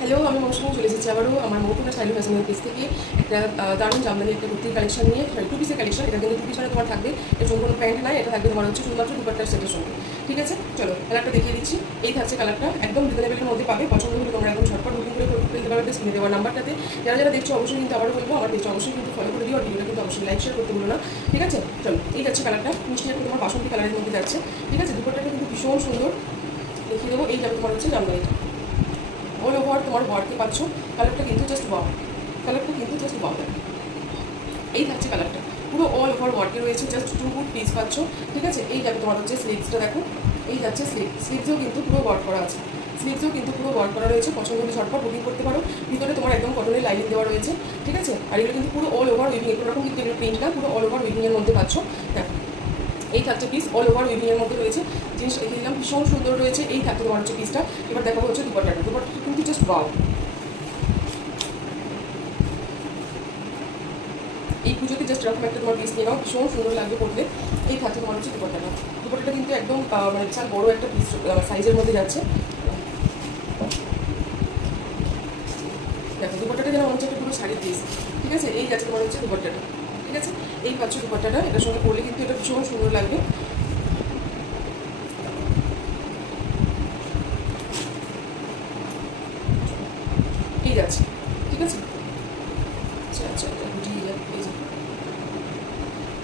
Hello, আমি মৌসুমি চলে এসেছি আবারও আমার মৌকুনা স্টাইল ফ্যাশনের পেজ থেকে একটা দারুণ জামদানি একটা কুর্তির কালেকশন নিয়ে, টু পিসের কালেকশন। এটা কিন্তু টু পিস মানে তোমার থাকবে, এর জন্য কোনো প্যান্ট নাই, এটা থাকবে তোমার হচ্ছে শুধুমাত্র দুপাট্টার সেটের সঙ্গে। ঠিক আছে, চলো কালারটা দেখিয়ে দিচ্ছি। এই থাকছে কালারটা, একদম রিজনেবলের মধ্যে পাবে। পছন্দ হলে তোমরা একদম ঝটপট বুকিং করে ফেলতে পারবে স্ক্রিনে দেওয়ার নাম্বারটাতে। যারা যারা দেখছো অবশ্যই কিন্তু আবারও বলবো, আমার পেজটা অবশ্যই কিন্তু ফলো করে দিও, আর ভিডিওটা কিন্তু অবশ্যই লাইক শেয়ার করতে ভুলো না। ঠিক আছে, চলো এই যাচ্ছে কালারটা, মিষ্টি একটা তোমার বাসন্তী কালারের মধ্যে যাচ্ছে। ঠিক আছে, দুপাট্টাটা কিন্তু ভীষণ সুন্দর, দেখিয়ে দেবো। এই যাবে তোমার হচ্ছে জামদানিটা, অল ওভার তোমার ওয়ার্কে পাচ্ছ। কালারটা কিন্তু জাস্ট ওয়াও, কালারটা কিন্তু জাস্ট ওয়াও। এই থাকছে কালারটা, পুরো অল ওভার ওয়ার্কে রয়েছে, জাস্ট 2 গুড পিস পাচ্ছ। ঠিক আছে, এই যাবে তোমার হচ্ছে স্লিভসটা, দেখো এই যাচ্ছে স্লিভসেও কিন্তু পুরো ওয়ার্ক করা আছে, স্লিভসেও কিন্তু পুরো ওয়ার্ক করা রয়েছে। পছন্দ হলে ঝটপট বুকিং করতে পারো। ভিতরে তোমার একদম কটনের লাইনিং দেওয়া রয়েছে। ঠিক আছে, আর এগুলো কিন্তু পুরো অল ওভার উইভিং, কোনো রকম কিন্তু এগুলো প্রিন্ট না, পুরো অল ওভার উইভিংয়ের মধ্যে পাচ্ছ। দেখো এই থাকছে পিস, অল ওভার উইভিংয়ের মধ্যে রয়েছে। জিনিস রেখে দিলাম, ভীষণ সুন্দর রয়েছে। এই থাকছে তোমার হচ্ছে পিসটা। এবার দেখাবো হচ্ছে দুপাট্টাটা, দুপাট্টাটা কিন্তু জাস্ট ওয়াও। এই পুজোতে জাস্ট এরকম একটা তোমার পিস নিয়ে নাও, ভীষণ সুন্দর লাগবে পড়তে। এই থাকছে তোমার হচ্ছে দুপাট্টাটা, দুপাট্টাটা কিন্তু একদম মানে বিশাল বড়ো একটা পিস সাইজের মধ্যে যাচ্ছে। দেখো দুপাট্টাটা যেন মনে হচ্ছে একটা পুরো শাড়ির পিস। ঠিক আছে, এই যাচ্ছে তোমার হচ্ছে দুপাট্টাটা। ঠিক আছে, এই পাচ্ছ দুপাট্টাটা, এটার সঙ্গে পরলে কিন্তু এটা ভীষণ সুন্দর লাগবে। এই যাচ্ছে, ঠিক আছে, আচ্ছা আচ্ছা, বুঝিয়ে যাবে।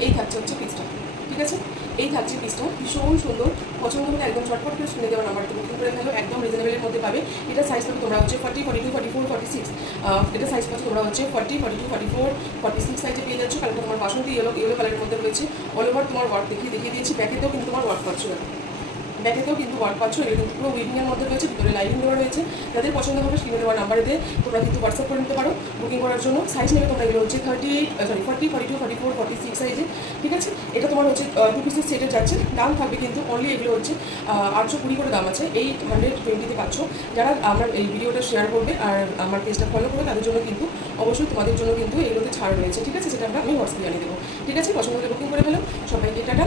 এই থাকছে হচ্ছে পিসটা। ঠিক আছে, এই থাকছে পিসটা, ভীষণ সুন্দর। পছন্দ হলে একদম চটপট করে শুনে দেওয়ার নাম্বারটা বুকিং করে ফেলো, একদম রিজনেবলের মধ্যে পাবে। এটা সাইজ পাবে তোমরা হচ্ছে 40, 42, 44, 46। এটা সাইজ পাচ্ছ তোমরা হচ্ছে 40, 42, 44, 46 সাইজে পেয়ে যাচ্ছ। কালারটা তোমার বাসন্তী ইয়েলো কালারের মধ্যে রয়েছে। অল ওভার তোমার ওয়ার্ক দেখিয়ে দিয়েছি। ব্যাকেতেও কিন্তু তোমার ওয়ার্ক পাচ্ছ, ব্যাকেতেও কিন্তু ওয়ার্ক পাচ্ছ। এটা কিন্তু পুরো উইভিংয়ের মধ্যে রয়েছে, ভিতরে লাইনিং দেওয়া রয়েছে। যাদের পছন্দ হবে স্ক্রিনে দেওয়ার নাম্বারে দিয়ে তোমরা কিন্তু হোয়াটসঅ্যাপ করে নিতে পারো বুকিং করার জন্য। সাইজ নেবে তোমরা, এগুলো হচ্ছে 38, 40, 42, 44, 46 সাইজে। ঠিক আছে, এটা তোমার হচ্ছে 2 পিসের সেটে যাচ্ছে। দাম থাকবে কিন্তু অনলি এগুলো হচ্ছে 820 করে দাম আছে। এই 120তে পাচ্ছ। যারা আমার এই ভিডিওটা শেয়ার করবে আর আমার পেজটা ফলো করবে, তাদের জন্য কিন্তু অবশ্যই তোমাদের জন্য কিন্তু এগুলোতে ছাড় রয়েছে। ঠিক আছে, সেটা আমি হোয়াটসঅ্যাপে জানিয়ে দেবো। ঠিক আছে, পছন্দ হলে বুকিং করে ফেলো। সবাইকে টাটা।